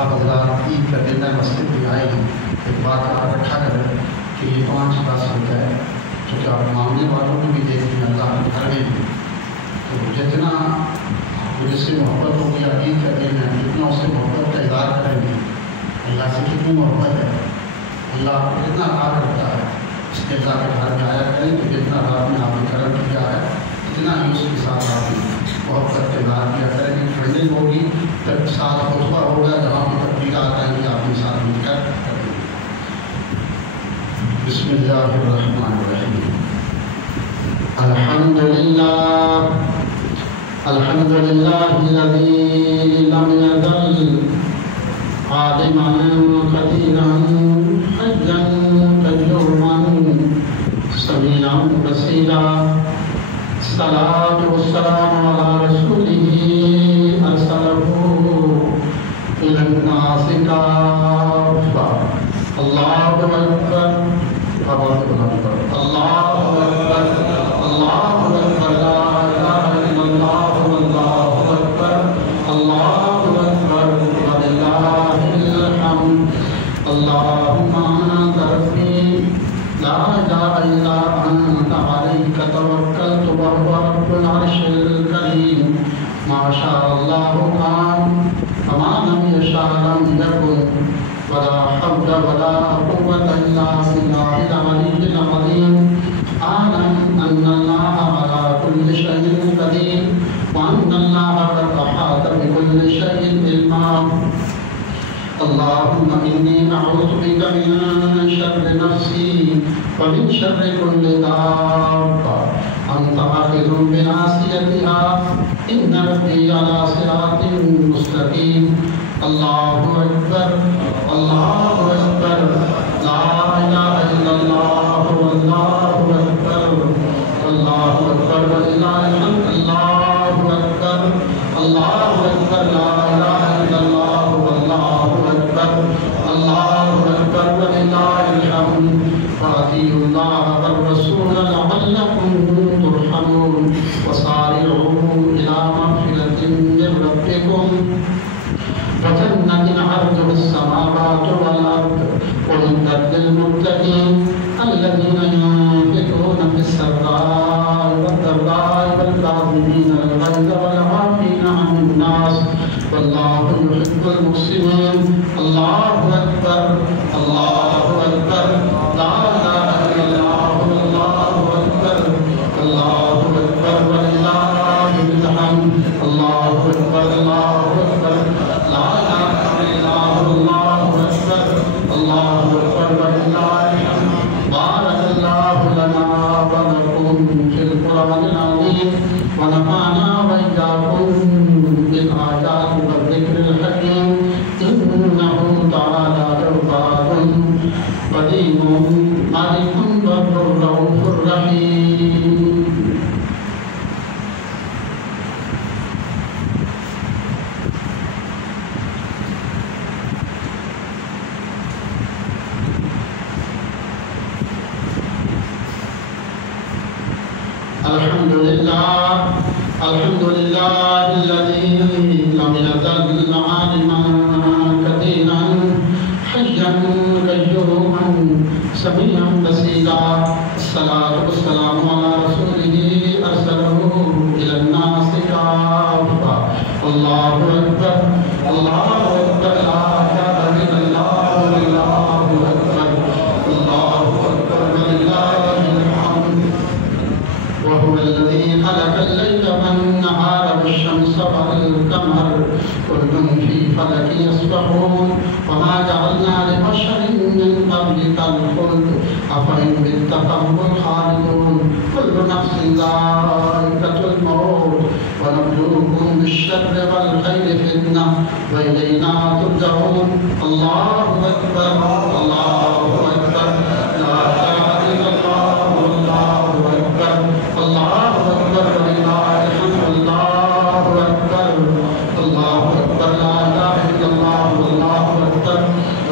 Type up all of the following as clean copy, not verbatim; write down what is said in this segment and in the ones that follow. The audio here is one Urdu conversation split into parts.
آپ حضرات عید کا دن ہے، مسجد میں آئے ہیں، ایک بات آپ اکٹھا کریں کہ یہ 5-10 روپے ہے، چونکہ آپ مانگنے والوں کو بھی دیکھتے ہیں اللہ کے گھر میں بھی، تو جتنا اس سے محبت ہوگی عید کا دن ہے، جتنا اس سے محبت کا اظہار کریں گے، اللہ سے کتنی محبت ہے، اللہ آپ کو کتنا عطا کرتا ہے، اس کے اللہ کے گھر میں آیا کریں کہ جتنا رات میں آپ نے کرم کیا ہے اتنا ہی اس کے ساتھ آپ نے محبت کا اظہار کیا کریں گے. ٹھنڈی ہوگی جب ساتھ خطبہ ہوگا، جہاں پہ تقریرات آئیں گی آپ کے ساتھ مل کر کریں گے. بسم اللہ الرحمن الرحیم. الحمد للہ الذی لم یزل عالما قدیرا حیا قیوما سمیعا بصیرا. الصلاة والسلام على رسوله أرسله إلى الناس كافة. الله أكبر الله أكبر الله أكبر الله أكبر لا إله إلا الله والله أكبر الله أكبر ولله الحمد. اللهم أنت ربي لا إله إلا أنت عليك توكلت وهو رب العرش الكريم. ما شاء الله كان وما لم يشاء لم يكن ولا حول ولا قوة إلا بالله العلي العظيم. أعلم أن الله على كل شيء قدير وأن الله قد أحاط بكل شيء علما. اللهم إني أعوذ بك من شر نفسي ومن شر كل دابة أنت آخذ بناصيتها إن ربي على صراط مستقيم. الله أكبر الله أكبر لا إله إلا الله والله أكبر الله أكبر ولله الحمد. الله أكبر الله أكبر لا إله إلا الله والله أكبر الله أكبر ولله الحمد. فأطيعوا الله والرسول لعلكم ترحمون. وسارعوا إلى مغفرة من ربكم وجنة عرضها السماوات والأرض أعدت للمتقين الذين ينفقون في السراء والضراء والكاظمين الغيظ والعافين عن الناس والله يحب المحسنين. الله أكبر الله أكبر لا إله إلا الله والله أكبر الله أكبر ولله الحمد. الله أكبر الله أكبر لا إله إلا الله والله أكبر الله أكبر ولله الحمد. بارك الله لنا ولكم في القرآن العظيم ونفعنا وإياكم بالآيات والذكر الحكيم. إنه تعالى جواد قديم مالك والرؤوف الرحيم. الحمد لله الذي لم يزل عالما قديرا حيا قيوما سميعا بصيرا. الصلاة والسلام على رسوله أرسله إلى الناس كافة. الله أكبر الله أكبر لا إله إلا الله والله أكبر الله أكبر ولله الحمد. وهو الذي خلق الليل والنهار والشمس والقمر كل في فلك يسبحون. وما جعلنا لبشر من قبلك الخلد أفإن مت فهم الخالدون. كل نفس ذائقة الموت ونبلوكم بالشر والخير فتنة وإلينا ترجعون. الله أكبر الله أكبر لا إله إلا الله والله أكبر الله أكبر ولله الحمد. الله أكبر الله أكبر لا إله إلا الله والله أكبر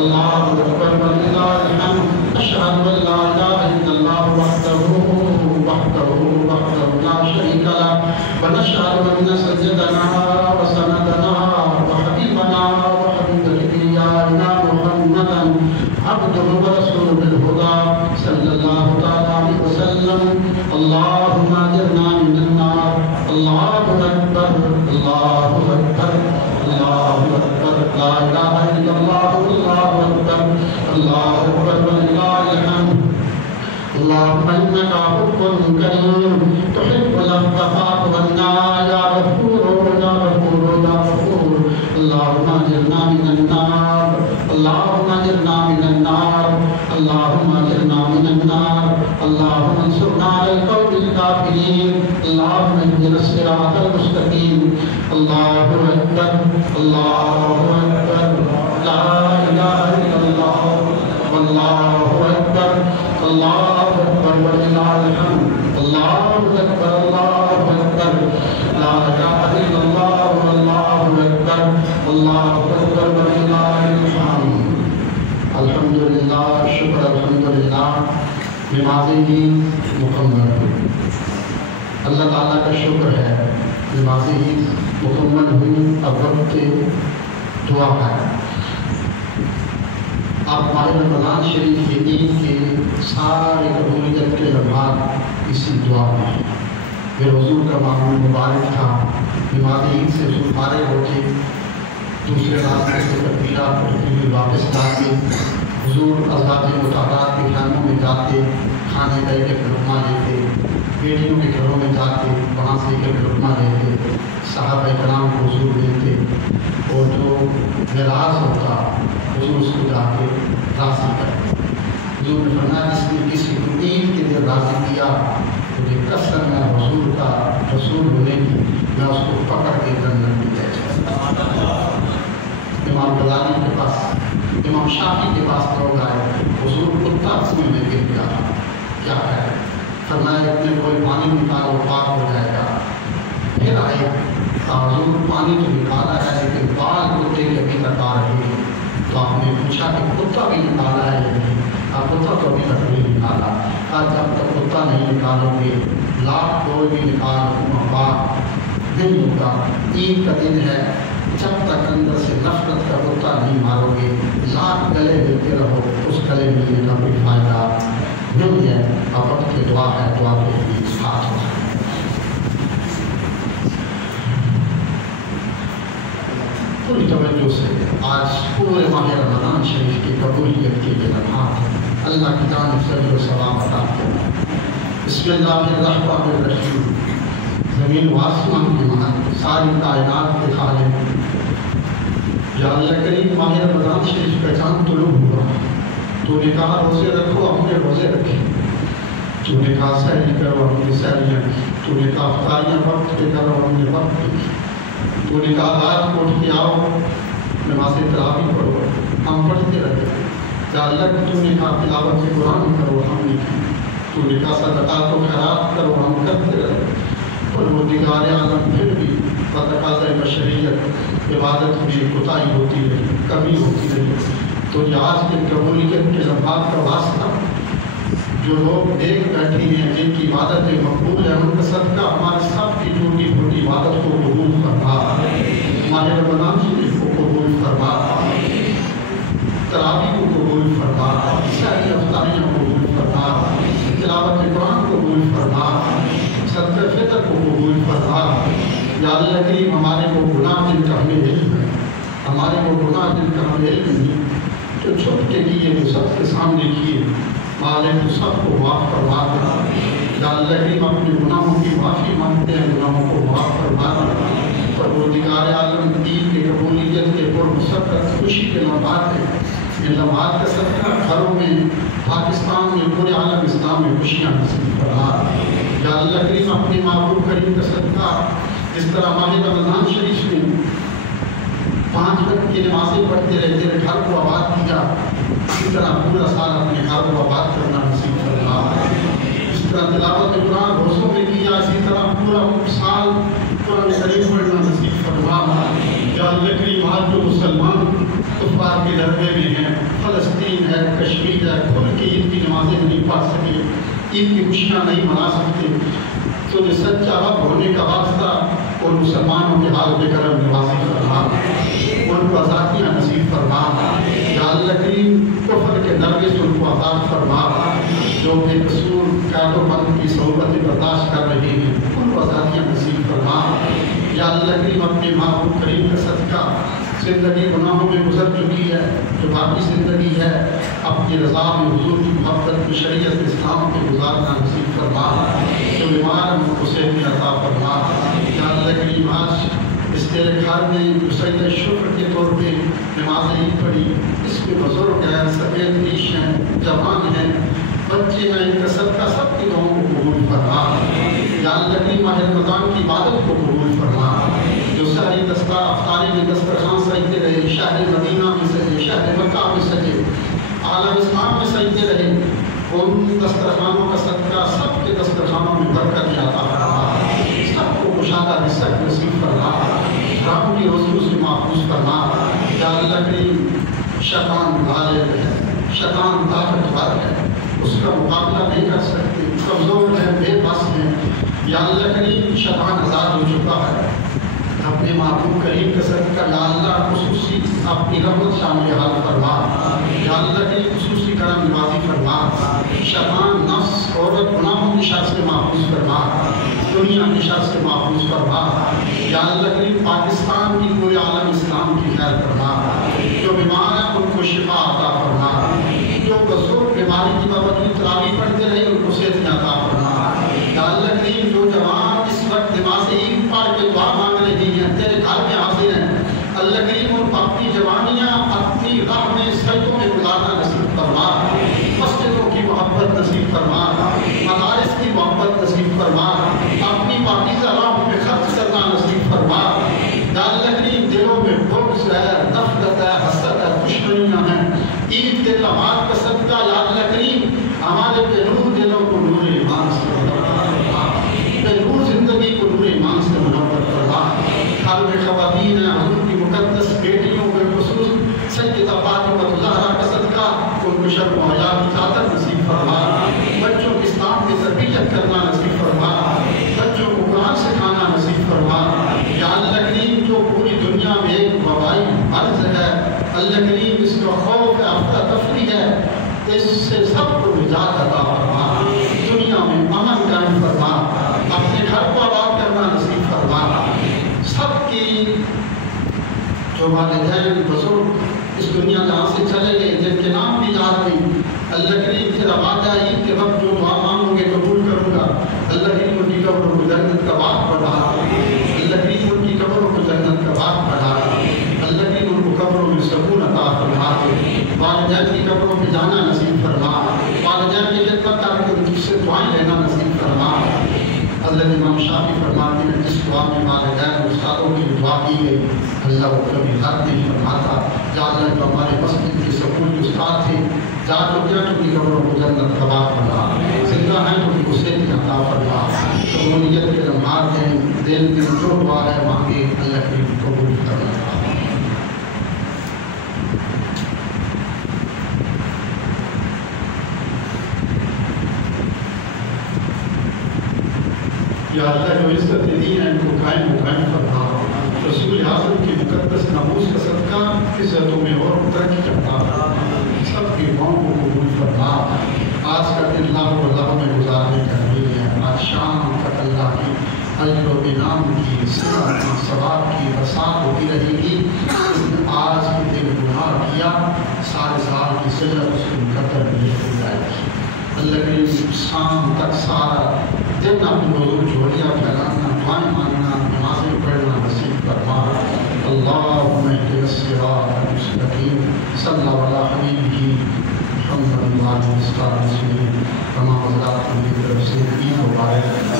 الله أكبر ولله الحمد. أشهد أن لا إله إلا الله وحده لا شريك له ونشهد أن سيدنا وسندنا وحبيبنا وحبيب اللهم اجرنا من النار اللهم اجرنا من النار اللهم اجرنا من النار اللهم انصرنا على القوم الكافرين اللهم اهدنا الصراط المستقيم الله اكبر الله اكبر لا اله الا الله والله اكبر الله اكبر ولله الحمد الله اكبر الله اكبر لا اله الا الله والله اکبر اللہ اکبر وللہ الحمد الحمدللہ شکر الحمدللہ نمازیں ہی مکمل ہوئی اللہ تعالیٰ کا شکر ہے نمازیں ہی مکمل ہوئی اب وقت دعا ہے آپ ماہ رمضان شریف کے عید کے سارے قبولیت کے لمحات اسی دعا میں ہیں یہ حضور کا معمول مبارک تھا نماز عید سے حضور فارغ ہو کے دوسرے راستے سے تکبیرات پڑھتے ہوئے واپس جاتے حضور ازواج مطہرات کے خیموں میں جاتے کھانے کا ایک لقمہ لیتے بیٹیوں کے گھروں میں جاتے وہاں سے ایک لقمہ لیتے صحابہ کرام کو حضور دیتے اور جو معراج ہوتا حضور اس کو جا کے راضی کرتے حضور نے فرمایا جس نے کسی کو عید کے دن راضی کیا مجھے قسم ہے حضور کا رسول ہونے کی میں اس کو پکڑ کے جنت میں لے جاؤں امام غزالی کے پاس امام شافعی کے پاس لوگ آئے حضور کتا کنویں میں گر گیا کیا ہے فرمایا اتنے کوئی پانی نکالو پاک ہو جائے گا پھر آئے حضور پانی تو نکالا ہے لیکن بال کتے کے ابھی تک آ رہے ہیں تو آپ نے پوچھا کہ کتا بھی نکالا ہے یا نہیں کتا تو ابھی تک نہیں نکالا جب تک کتا نہیں نکالو گے لاکھ کوئی بھی نکالو بات نہیں ہوگا عید کا دن ہے جب تک اندر سے نفرت کا کتا نہیں مارو گے لاکھ گلے ملتے رہو اس گلے ملنے کا کوئی فائدہ نہیں ہے اب وقت کی دعا ہے دعا کے لیے ساتھ ہو پوری توجہ سے آج پورے ماہ رمضان شریف کی قبولیت کے لیے لمحات اللہ کی جانب سے و ثواب عطا کرنا بسم اللہ الرحمن الرحیم زمین و آسمان کے مالک ساری کائنات کے خالق یا اللہ کریم ماہ رمضان شریف کا چاند طلوع ہوا تو نے کہا روزے رکھو اپنے روزے رکھے تو نے کہا سحری کرو اپنی سحریاں تو نے کہا افطاریاں وقت پہ کرو اپنے وقت پہ تو نے کہا رات کو اٹھ کے آؤ نماز تراویح پڑھو ہم پڑھتے رہتے یا اللہ تو نے کہا تلاوت قرآن کرو ہم نے کی تو نے کہا صدقات و خیرات کرو ہم کرتے رہتے پروردگار عالم پھر بھی بتقاضۂ بشریت عبادت میں کوتاہی ہوتی رہی کمی ہوتی رہی تو یہ آج کے قبولیت کے لمحات کا واسطہ جو لوگ دیکھ بیٹھے ہیں جن کی عبادتیں مقبول ہیں ان کا صدقہ ہمارے سب کی چھوٹی چھوٹی عبادت کو قبول فرما ہمارے رمضان شریف کو قبول فرما تراویح کو قبول فرما سحری افطاریاں کو قبول فرما تلاوت قرآن کو قبول فرما صدقہ فطر کو قبول فرما یا اللہ کریم ہمارے وہ گناہ جن کا ہمیں علم ہے ہمارے وہ گناہ جن کا ہمیں علم نہیں جو چھپ کے کیے جو سب کے سامنے کیے مالک تو سب کو معاف فرما دے یا اللہ کریم اپنے گناہوں کی معافی مانگتے ہیں گناہوں کو معاف فرما دے پروردگار عالم دین کے قبولیت کے پر مسرت خوشی کے لمحات ہیں ان لمحات کا صدقہ گھروں میں پاکستان میں پورے عالم اسلام میں خوشیاں نصیب فرما یا اللہ کریم اپنے محبوب کریم کا صدقہ اس طرح ماہ رمضان شریف میں 5 وقت کی نمازیں پڑھتے رہتے رہے گھر کو آباد کیا اسی طرح پورا سال اپنے گھر کو آباد کرنا نصیب فرما اس طرح تلاوت قرآن روزوں میں کیا اسی طرح پورا سال قرآن کریم پڑھنا نصیب فرما یا اللہ کریم آج جو مسلمان کفار کے دربے میں ہیں فلسطین ہے کشمیر ہے کھل کے عید کی نمازیں نہیں پڑھ سکے عید کی خوشیاں نہیں منا سکتے تو جو سچا رب ہونے کا واسطہ اور مسلمانوں کے حال بے کرم نوازی فرما ان کو آزادیاں نصیب فرما یا اللہ کریم کفر کے دربے سے ان کو آزاد فرما جو بے قصور قید و بند کی صحبتیں برداشت کر رہے ہیں ان کو آزادیاں نصیب فرما یا اللہ کریم اپنے محبوب کریم کا صدقہ زندگی گناہوں میں گزر چکی ہے جو باقی زندگی ہے اپنی رضا میں حضور کی محبت کی شریعت اسلام کے گزارنا نصیب فرما جو بیمار ہیں ان کو صحت عطا فرما یا اللہ کریم آج اس تیرے گھر میں سجدہ شکر کے طور میں بزرگ ہیں، سفید ریش ہیں، جوان ہیں، بچے ہیں، ان کا صدقہ سب کی دعاؤں کو قبول فرما۔ یا اللہ کریم ماہ رمضان کی عبادت کو قبول فرما۔ جو سحری دستہ افطاری میں دسترخوان سجتے رہے، شہر مدینہ میں سجے، شہر مکہ میں سجے، عالم اسلام میں سجتے رہے، ان دسترخوانوں کا صدقہ سب کے دسترخوانوں میں برکت عطا فرما، سب کو کشادہ رزق نصیب فرما، رحم کی روزیوں سے محفوظ فرما۔ یا اللہ کریم شیطان غالب ہے، شیطان طاقتور ہے، اس کا مقابلہ نہیں کر سکتے، کمزور ہے، بے بس ہے۔ یا اللہ کریم شیطان آزاد ہو چکا ہے، اپنے محبوب کریم کے صدقہ یا اللہ خصوصی اپنی رحمت شامل حال فرما۔ یا اللہ کریم خصوصی کرم نوازی فرما، شیطان نفس عورت گناہوں کی شر سے محفوظ فرما، دنیا کی شر سے محفوظ فرما۔ یا اللہ کریم پاکستان کی پورے عالم اسلام کی خیر فرما، جو بیمار ہیں ان کو شفا عطا فرما، جو بزرگ بیماری کی باوجود تراویح پڑھتے رہے ان کو صحت عطا فرما۔ یا اللہ کریم جو جوان اس وقت نماز عید پڑھ کے دعا مانگ رہی ہیں، تیرے گھر میں حاضر ہیں، اللہ کریم ان کو اپنی جوانیاں اپنی راہ میں سجدوں میں گزارنا نصیب فرما، مسجدوں کی محبت نصیب فرما، مدارس کی محبت نصیب فرما، اپنی پاکیزہ راہ میں خرچ کرنا نصیب فرما۔ یا اللہ کریم دلوں میں بغض ہے، نفرت ہے، حسد ہے، دشمنیاں ہیں، عید کے تہوار کا صدقہ یا اللہ کریم ہمارے بے نور دلوں کو نور ایمان سے منور فرما، بے نور زندگی کو نور ایمان سے منور فرما۔ گھر میں خواتین ہیں، حضور کی مقدس بیٹیوں کے خصوص سیدہ فاطمہ الزہرا کا صدقہ ان کو شرم و حیا کی چادر نصیب فرما، بچوں کی اسلام کی تربیت کرنا نصیب فرما، بچوں کو قرآن سکھانا نصیب فرما۔ یا اللہ کریم جو پوری دنیا میں ایک وبائی مرض ہے، اللہ کریم اس کا خوف ہے، افراتفری ہے، اس سے سب کو نجات عطا فرما، دنیا میں امن قائم فرما، اپنے گھر کو آباد کرنا نصیب فرما۔ سب کی جو والدین بزرگ اس دنیا جہاں سے چلے گئے، جن کے نام بھی یاد نہیں، اللہ کریم تیرا وعدہ عید کے وقت جو دعا مانگوں گے قبول کروں گا، اللہ کریم ان کی قبروں کو جنت کا باغ بڑھا، اللہ کریم ان کی قبروں کو جنت کا باغ بڑھا، اللہ کریم ان کو قبروں میں سکون عطا فرما، والدین کی قبروں پہ جانا نصیب فرما، والدین کی خدمت کر کے ان سے دعائیں لینا نصیب فرما۔ حضرت امام شافعی فرماتے ہیں جس دعا میں والدین استادوں کی دعا کی گئی اللہ وہ کبھی رد نہیں فرماتا۔ یا اللہ جو ہمارے مسجد کے سکول کے استاد تھے، جا چکے ہیں تو ان کی قبروں کو جنت کا باغ بنا، زندہ ہیں تو ان کو صحت عطا فرما، قبولیت کے لمحات ہیں، دل میں جو دعا ہے مانگے اللہ کی قبول کرنا۔ یا اللہ جو عزت دین ہے ان کو قائم و قائم فرما، رسول اعظم کی مقدس ناموس کا صدقہ عزتوں میں اور ترقی کرتا فرما، سب کی دعاؤں کو قبول فرما۔ آج کا دن اللہ میں گزارنے کا نہیں ہے، آج شام تک اللہ کی اجر و انعام کی، صحت کی، ثواب کی برسات ہوتی رہے گی۔ آج کے دن گناہ کیا، سارے سال کی سزا اس کو مقدر میں ہو جائے گی۔ اللہ کریم شام تک سارا دن اپنے حضور جھولیاں پھیلانا، دعائیں مانگنا، نمازیں پڑھنا نصیب فرما۔ اللہم اہدنا الصراط المستقیم، صلی اللہ علیہ حبیبہ محمد وعلی آلہ وصحبہ کما وضعت اپنی طرف سے عید مبارک۔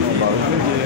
Mubarak.